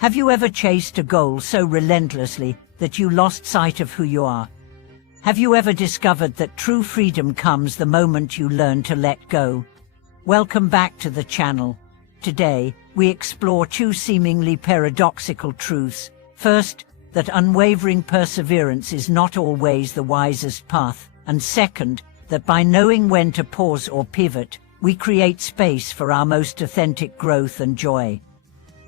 Have you ever chased a goal so relentlessly that you lost sight of who you are? Have you ever discovered that true freedom comes the moment you learn to let go? Welcome back to the channel. Today, we explore two seemingly paradoxical truths. First, that unwavering perseverance is not always the wisest path, and second, that by knowing when to pause or pivot, we create space for our most authentic growth and joy.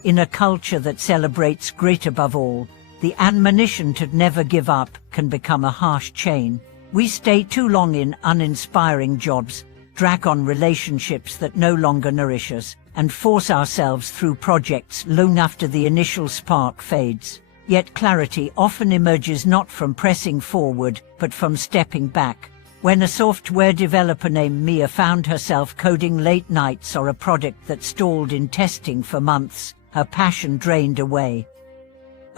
In a culture that celebrates grit above all, the admonition to never give up can become a harsh chain. We stay too long in uninspiring jobs, drag on relationships that no longer nourish us, and force ourselves through projects long after the initial spark fades. Yet clarity often emerges not from pressing forward, but from stepping back. When a software developer named Mia found herself coding late nights or a product that stalled in testing for months, her passion drained away.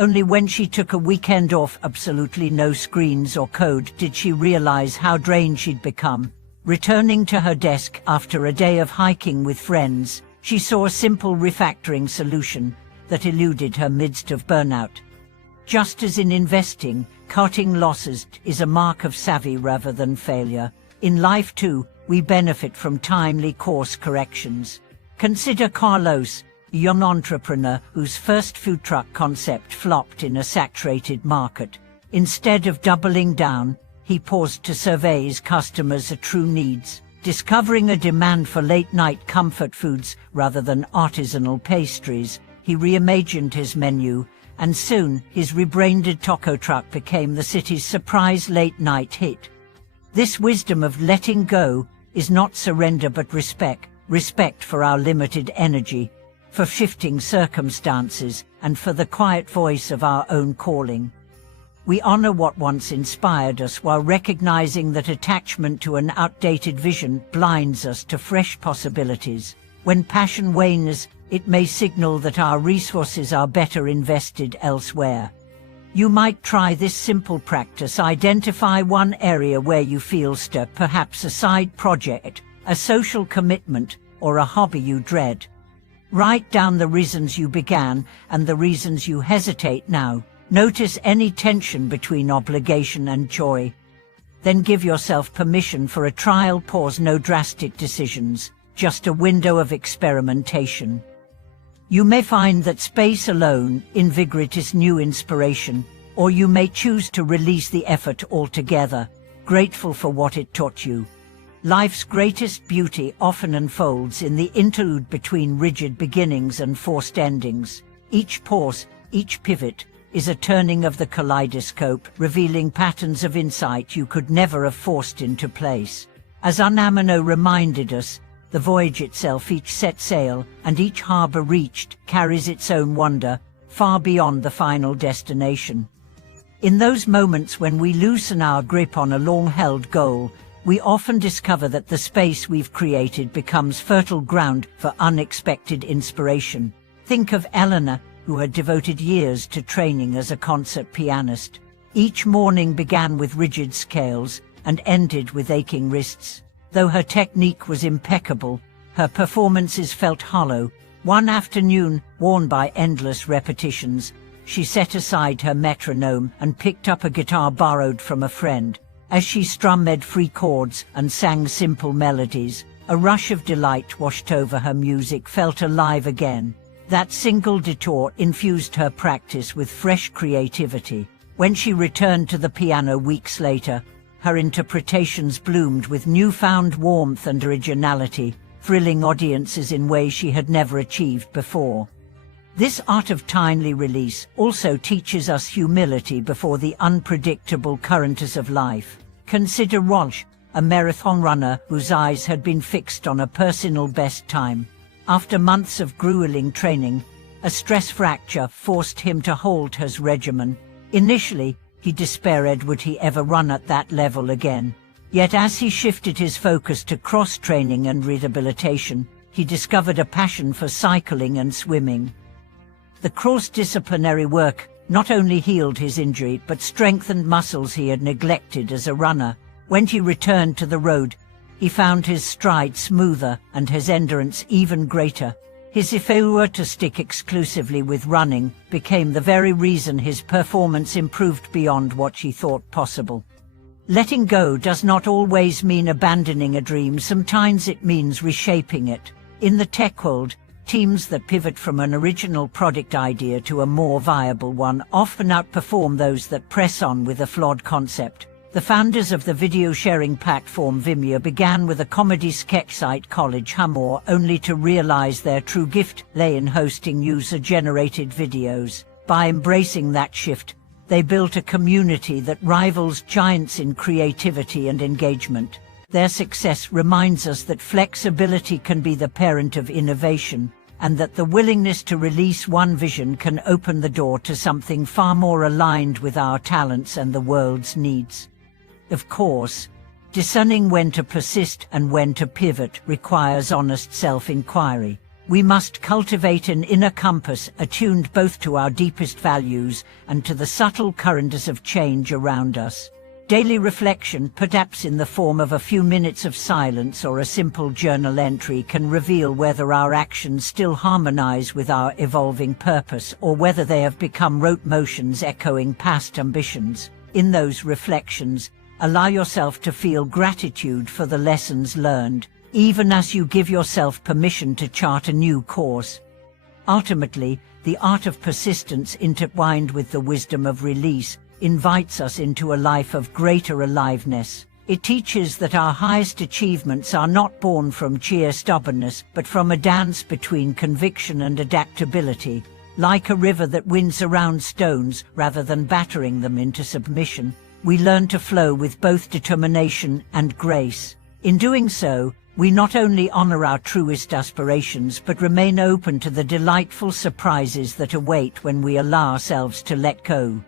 Only when she took a weekend off, absolutely no screens or code, did she realize how drained she'd become. Returning to her desk after a day of hiking with friends, she saw a simple refactoring solution that eluded her midst of burnout. Just as in investing, cutting losses is a mark of savvy rather than failure, in life too, we benefit from timely course corrections. Consider Carlos, a young entrepreneur whose first food truck concept flopped in a saturated market. Instead of doubling down, he paused to survey his customers' true needs, discovering a demand for late-night comfort foods rather than artisanal pastries. He reimagined his menu, and soon his rebranded taco truck became the city's surprise late-night hit. This wisdom of letting go is not surrender but respect for our limited energy, for shifting circumstances, and for the quiet voice of our own calling. We honor what once inspired us while recognizing that attachment to an outdated vision blinds us to fresh possibilities. When passion wanes, it may signal that our resources are better invested elsewhere. You might try this simple practice. Identify one area where you feel stuck, perhaps a side project, a social commitment, or a hobby you dread. Write down the reasons you began and the reasons you hesitate now. Notice any tension between obligation and joy. Then give yourself permission for a trial pause. No drastic decisions, just a window of experimentation. You may find that space alone invigorates new inspiration, or you may choose to release the effort altogether, grateful for what it taught you. Life's greatest beauty often unfolds in the interlude between rigid beginnings and forced endings. Each pause, each pivot, is a turning of the kaleidoscope, revealing patterns of insight you could never have forced into place. As Unamuno reminded us, the voyage itself, each set sail, and each harbor reached, carries its own wonder, far beyond the final destination. In those moments when we loosen our grip on a long-held goal, we often discover that the space we've created becomes fertile ground for unexpected inspiration. Think of Eleanor, who had devoted years to training as a concert pianist. Each morning began with rigid scales and ended with aching wrists. Though her technique was impeccable, her performances felt hollow. One afternoon, worn by endless repetitions, she set aside her metronome and picked up a guitar borrowed from a friend. As she strummed free chords and sang simple melodies, a rush of delight washed over her. Music felt alive again. That single detour infused her practice with fresh creativity. When she returned to the piano weeks later, her interpretations bloomed with newfound warmth and originality, thrilling audiences in ways she had never achieved before. This art of timely release also teaches us humility before the unpredictable currents of life. Consider Walsh, a marathon runner whose eyes had been fixed on a personal best time. After months of grueling training, a stress fracture forced him to halt his regimen. Initially, he despaired would he ever run at that level again. Yet as he shifted his focus to cross-training and rehabilitation, he discovered a passion for cycling and swimming. The cross-disciplinary work not only healed his injury but strengthened muscles he had neglected as a runner. When he returned to the road, he found his stride smoother and his endurance even greater. His failure to stick exclusively with running became the very reason his performance improved beyond what he thought possible. Letting go does not always mean abandoning a dream. Sometimes it means reshaping it. In the tech world, teams that pivot from an original product idea to a more viable one often outperform those that press on with a flawed concept. The founders of the video-sharing platform Vimeo began with a comedy sketch site College Humor, only to realize their true gift lay in hosting user-generated videos. By embracing that shift, they built a community that rivals giants in creativity and engagement. Their success reminds us that flexibility can be the parent of innovation, and that the willingness to release one vision can open the door to something far more aligned with our talents and the world's needs. Of course, discerning when to persist and when to pivot requires honest self-inquiry. We must cultivate an inner compass attuned both to our deepest values and to the subtle currents of change around us. Daily reflection, perhaps in the form of a few minutes of silence or a simple journal entry, can reveal whether our actions still harmonize with our evolving purpose or whether they have become rote motions echoing past ambitions. In those reflections, allow yourself to feel gratitude for the lessons learned, even as you give yourself permission to chart a new course. Ultimately, the art of persistence, intertwined with the wisdom of release, invites us into a life of greater aliveness. It teaches that our highest achievements are not born from sheer stubbornness, but from a dance between conviction and adaptability. Like a river that winds around stones rather than battering them into submission, we learn to flow with both determination and grace. In doing so, we not only honor our truest aspirations but remain open to the delightful surprises that await when we allow ourselves to let go.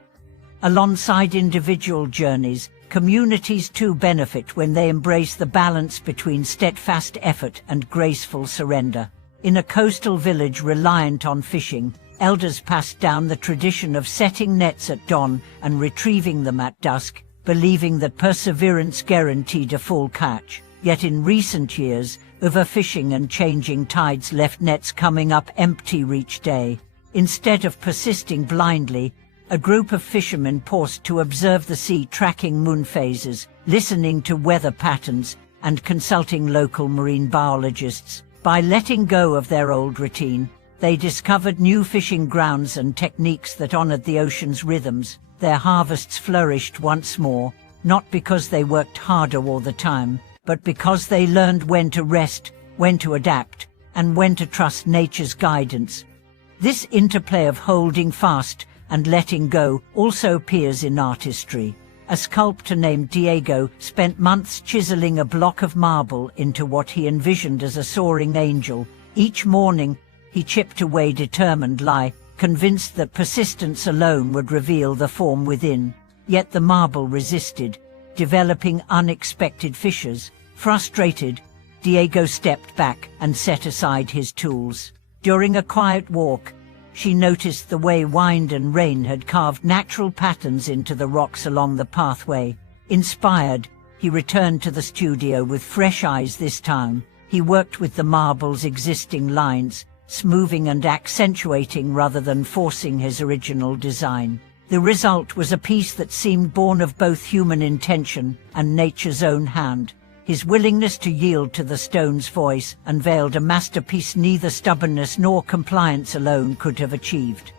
Alongside individual journeys, communities too benefit when they embrace the balance between steadfast effort and graceful surrender. In a coastal village reliant on fishing, elders passed down the tradition of setting nets at dawn and retrieving them at dusk, believing that perseverance guaranteed a full catch. Yet in recent years, overfishing and changing tides left nets coming up empty each day. Instead of persisting blindly, a group of fishermen paused to observe the sea, tracking moon phases, listening to weather patterns, and consulting local marine biologists. By letting go of their old routine, they discovered new fishing grounds and techniques that honored the ocean's rhythms. Their harvests flourished once more, not because they worked harder all the time, but because they learned when to rest, when to adapt, and when to trust nature's guidance. This interplay of holding fast and letting go also appears in artistry. A sculptor named Diego spent months chiseling a block of marble into what he envisioned as a soaring angel. Each morning, he chipped away determinedly, convinced that persistence alone would reveal the form within. Yet the marble resisted, developing unexpected fissures. Frustrated, Diego stepped back and set aside his tools. During a quiet walk, she noticed the way wind and rain had carved natural patterns into the rocks along the pathway. Inspired, he returned to the studio with fresh eyes this time. He worked with the marble's existing lines, smoothing and accentuating rather than forcing his original design. The result was a piece that seemed born of both human intention and nature's own hand. His willingness to yield to the stone's voice unveiled a masterpiece neither stubbornness nor compliance alone could have achieved.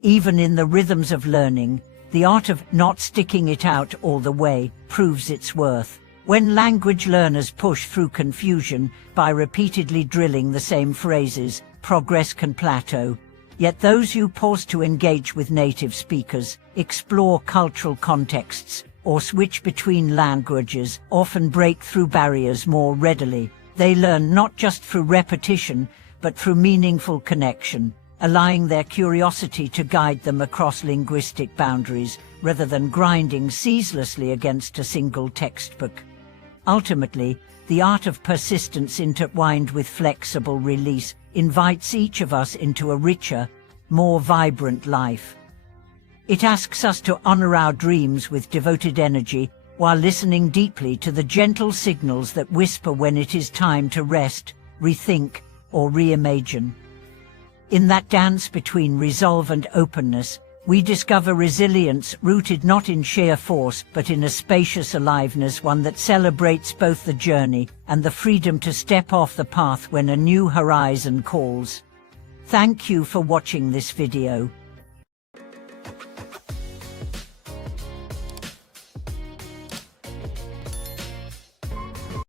Even in the rhythms of learning, the art of not sticking it out all the way proves its worth. When language learners push through confusion by repeatedly drilling the same phrases, progress can plateau. Yet those who pause to engage with native speakers, explore cultural contexts, or switch between languages often break through barriers more readily. They learn not just through repetition, but through meaningful connection, allowing their curiosity to guide them across linguistic boundaries rather than grinding ceaselessly against a single textbook. Ultimately, the art of persistence intertwined with flexible release invites each of us into a richer, more vibrant life. It asks us to honor our dreams with devoted energy while listening deeply to the gentle signals that whisper when it is time to rest, rethink, or reimagine. In that dance between resolve and openness, we discover resilience rooted not in sheer force but in a spacious aliveness, one that celebrates both the journey and the freedom to step off the path when a new horizon calls. Thank you for watching this video.